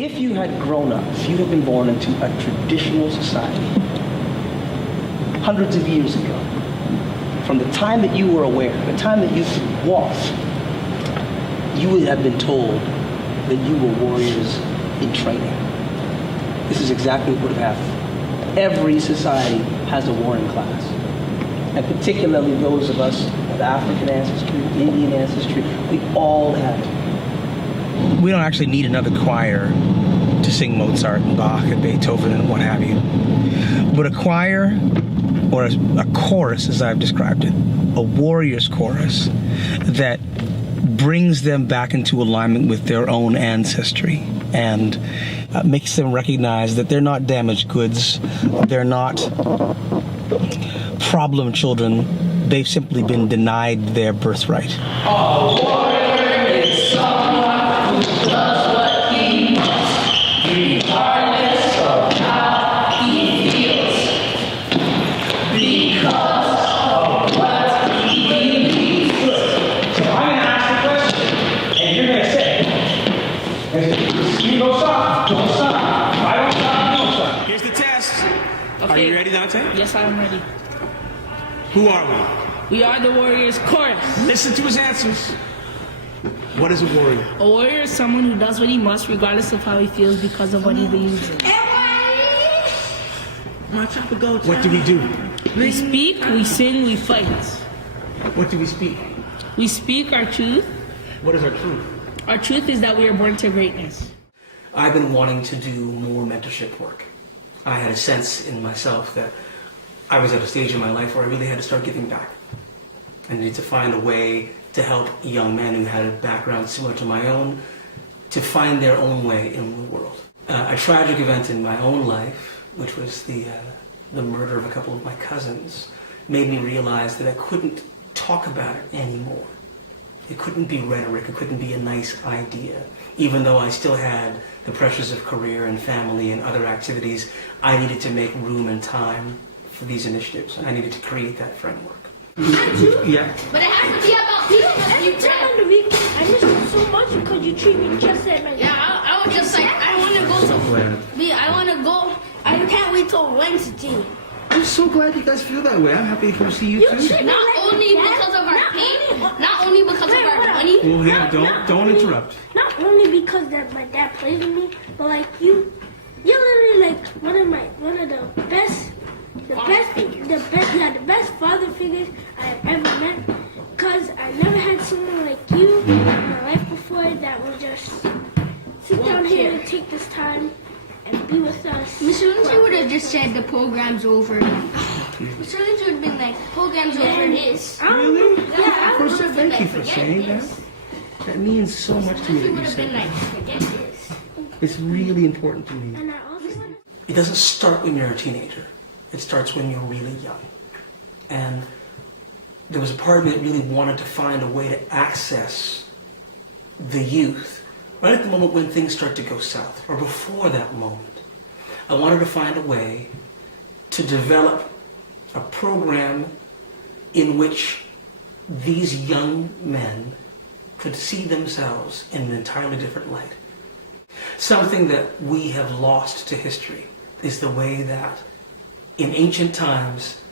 If you had grown up, if you had been born into a traditional society hundreds of years ago, from the time that you were aware, the time that you could walk, you would have been told that you were warriors in training. This is exactly what would have happened. Every society has a warring class, and particularly those of us with African ancestry, Indian ancestry, we all have it. We don't actually need another choir to sing Mozart and Bach and Beethoven and what have you. But a choir, or a chorus as I've described it, a warrior's chorus that brings them back into alignment with their own ancestry and makes them recognize that they're not damaged goods, they're not problem children, they've simply been denied their birthright. A warrior is someone who does what he must, regardless of how he feels, because of what he believes. So I'm going to ask the question, and you're going to say, you don't stop, don't stop. If I don't stop, you don't stop. Here's the test. Okay. Are you ready, Dante? Yes, I'm ready. Who are we? We are the Warriors Chorus. Listen to his answers. What is a warrior? A warrior is someone who does what he must regardless of how he feels because of what he believes in. What do we do? We speak, we sing, we fight. What do we speak? We speak our truth. What is our truth? Our truth is that we are born to greatness. I've been wanting to do more mentorship work. I had a sense in myself that I was at a stage in my life where I really had to start giving back. I needed to find a way to help young men who had a background similar to my own to find their own way in the world. A tragic event in my own life, which was the murder of a couple of my cousins, made me realize that I couldn't talk about it anymore. It couldn't be rhetoric, it couldn't be a nice idea. Even though I still had the pressures of career and family and other activities, I needed to make room and time for these initiatives, and I needed to create that framework. Yeah. But it has to be about people. Every time on the weekend, I miss you so much because you treat me just like my Yeah, I was just like, I want to go to. I want to go. I can't wait till Wednesday. I'm so glad you guys feel that way. I'm happy to come see you too. Not only because of our pain, not only because of our money. Well, yeah, don't interrupt. Not only because that my dad plays with me, but like you're literally like one of the best father figures I ever met. Cause I never had someone like you in my life before that would just sit down here and take this time and be with us. Mr. Lindsay would have just said the program's over. Mr. Lindsay would have been like, program's over this. Really? Yeah, First, thank you for saying that. That means so much to me that Would you have said been like, that. forget this. It's really important to me. and I also It doesn't start when you're a teenager. It starts when you're really young. And there was a part of me that really wanted to find a way to access the youth right at the moment when things start to go south, or before that moment. I wanted to find a way to develop a program in which these young men could see themselves in an entirely different light. Something that we have lost to history is the way that in ancient times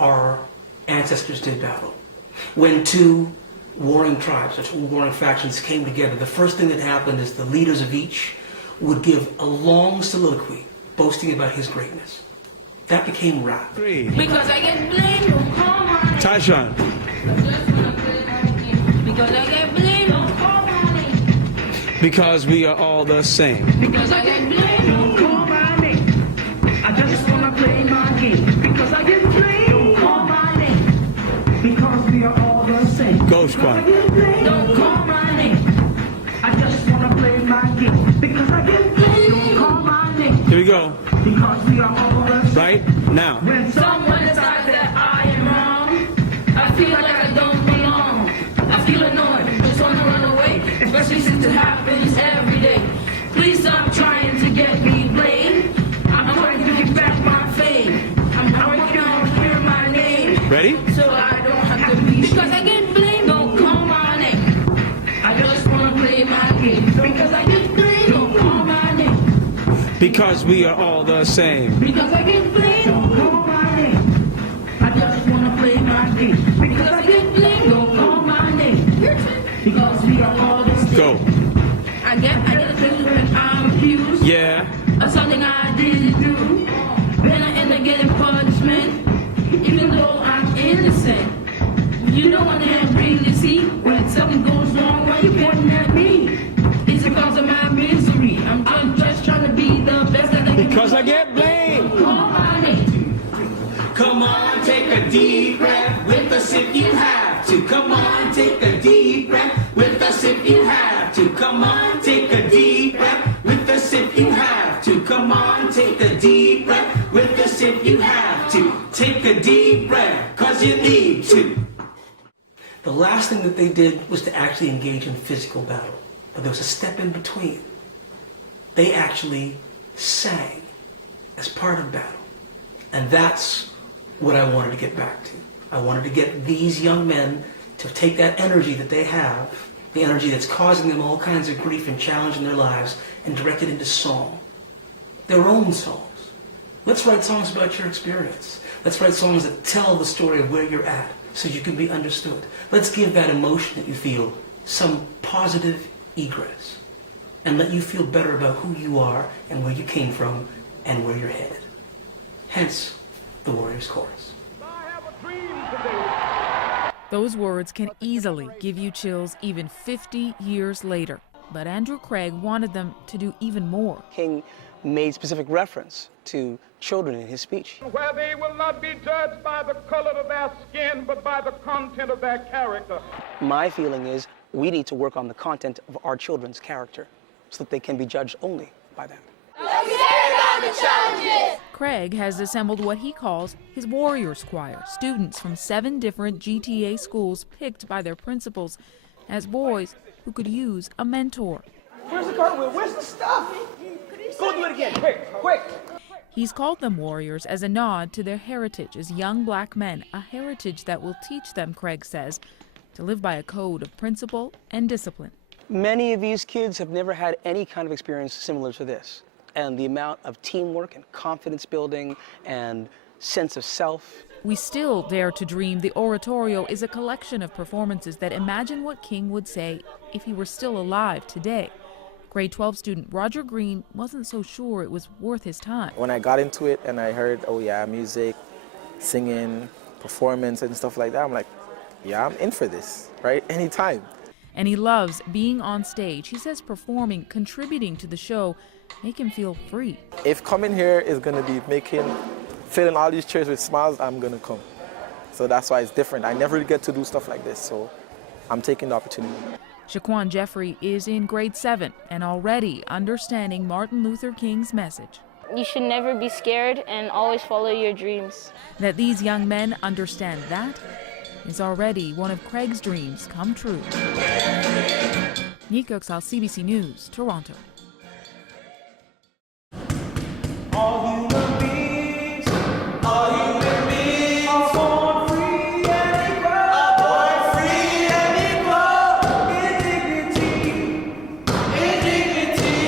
our ancestors did battle. When two warring tribes or two warring factions came together, the first thing that happened is the leaders of each would give a long soliloquy boasting about his greatness. That became rap. Because I get blamed. Tyshawn. Because I get blamed. Because we are all the same. Because I get blamed. Don't call my name. I just wanna play my game. Because I get blamed. Don't call my name. Because we are all the same. Go, Squad. Don't call my name. I just wanna play my game. Because I get blamed. Don't call my name. Here we go. Because we are all the same. Right now. When Someone decides that I am wrong. I feel like I don't belong. I feel annoyed. Just want to run away. Especially since it happens every day. Please stop trying to get me blamed. I'm trying to get back my fame. I'm working on clearing my name. Ready? So I don't have to be. Because I get blamed. Don't call my name. I just want to play my game. Because I get blamed. Don't call my name. Because we are all the same. Because I get blamed, don't call my name. I just wanna play my game. Because I get blamed, don't call my name. Because we are all the same. Go. I get accused when I'm accused Yeah. of something I didn't do. Then I end up getting punishment, even though I'm innocent. You know when I really see when something goes wrong, why you pointing at me? It's because of my misery. I'm just trying to be the best that I can. Because I get blamed. Call my name. Come on, take a deep breath with us if you have to. Come on, take a deep breath with us if you have to. Come on, take a deep breath with us if you have to. Come on, take a deep breath with us if you have to. Take a deep breath, cause you need to. The last thing that they did was to actually engage in physical battle. But there was a step in between. They actually sang as part of battle. And that's what I wanted to get back to. I wanted to get these young men to take that energy that they have, the energy that's causing them all kinds of grief and challenge in their lives, and direct it into song. Their own songs. Let's write songs about your experience. Let's write songs that tell the story of where you're at so you can be understood. Let's give that emotion that you feel some positive egress and let you feel better about who you are and where you came from and where you're headed. Hence, the Warriors Chorus. Those words can easily give you chills even 50 years later. But Andrew Craig wanted them to do even more. King made specific reference to children in his speech. Where they will not be judged by the color of their skin, but by the content of their character. My feeling is we need to work on the content of our children's character so that they can be judged only by that. Craig has assembled what he calls his Warriors Choir, students from 7 different GTA schools picked by their principals as boys who could use a mentor. Where's the cartwheel? Where's the stuff? Go do it again, quick, quick. He's called them warriors as a nod to their heritage as young black men, a heritage that will teach them, Craig says, to live by a code of principle and discipline. Many of these kids have never had any kind of experience similar to this. And the amount of teamwork and confidence building and sense of self. We still dare to dream the oratorio is a collection of performances that imagine what King would say if he were still alive today. Grade 12 student Roger Green wasn't so sure it was worth his time. When I got into it and I heard, oh yeah, music, singing, performance and stuff like that, I'm like, yeah, I'm in for this, right? Anytime. And he loves being on stage. He says performing, contributing to the show, make him feel free. If coming here is going to be filling all these chairs with smiles, I'm going to come. So that's why it's different. I never get to do stuff like this, so I'm taking the opportunity. Shaquan Jeffrey is in grade 7 and already understanding Martin Luther King's message. You should never be scared and always follow your dreams. That these young men understand that is already one of Craig's dreams come true. Nick Oxal, CBC News, Toronto. All human beings are born free and equal. Born free and equal in dignity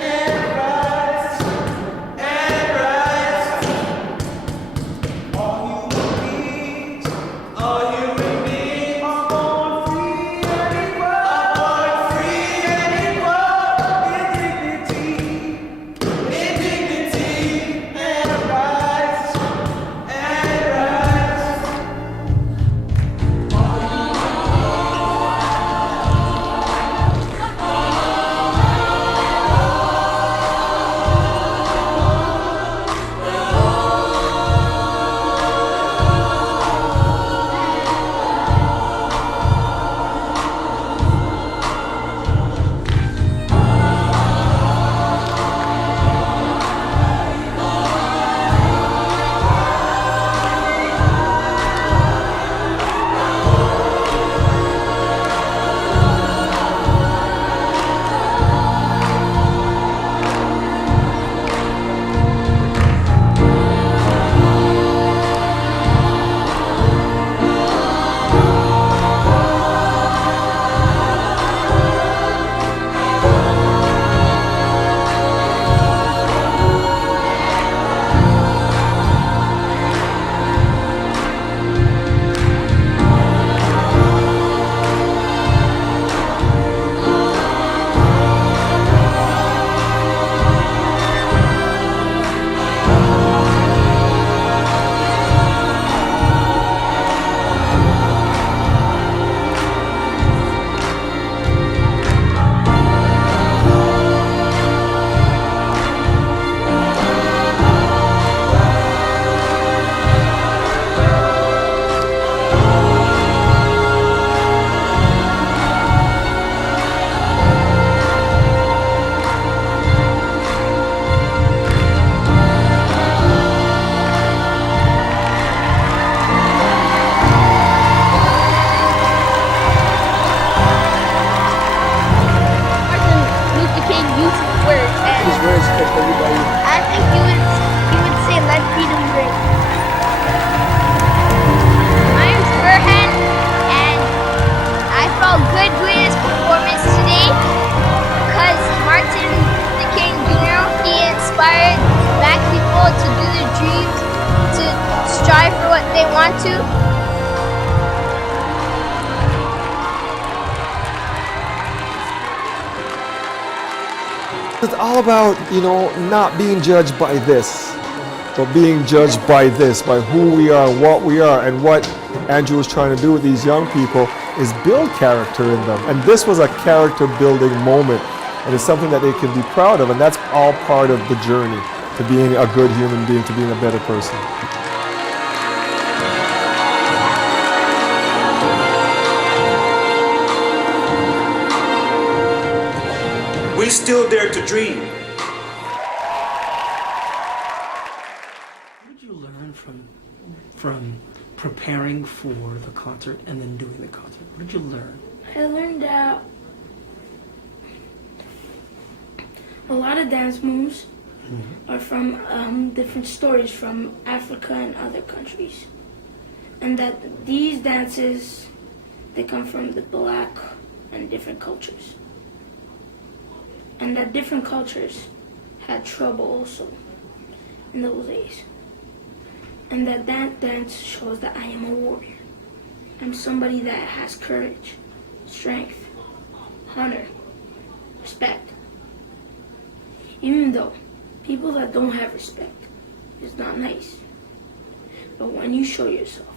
and rights, All human beings are born free and equal in dignity. they want to. It's all about, not being judged by this, but being judged by this, by who we are, what we are, and what Andrew was trying to do with these young people is build character in them. And this was a character building moment, and it's something that they can be proud of, and that's all part of the journey to being a good human being, to being a better person. We still dare to dream. What did you learn from preparing for the concert and then doing the concert? What did you learn? I learned that a lot of dance moves are from different stories from Africa and other countries. And that these dances, they come from the black and different cultures. And that different cultures had trouble also in those days. And that dance shows that I am a warrior. I'm somebody that has courage, strength, honor, respect. Even though people that don't have respect is not nice. But when you show yourself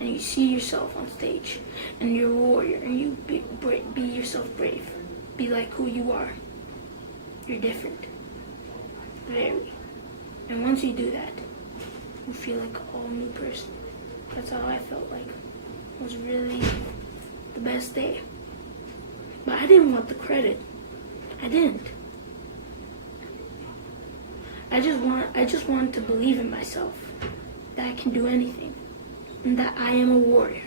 and you see yourself on stage and you're a warrior and you be yourself brave, be like who you are, you're different. Very. And once you do that, you feel like a whole new person. That's how I felt like. It was really the best day. But I didn't want the credit. I didn't. I just wanted to believe in myself, that I can do anything, and that I am a warrior.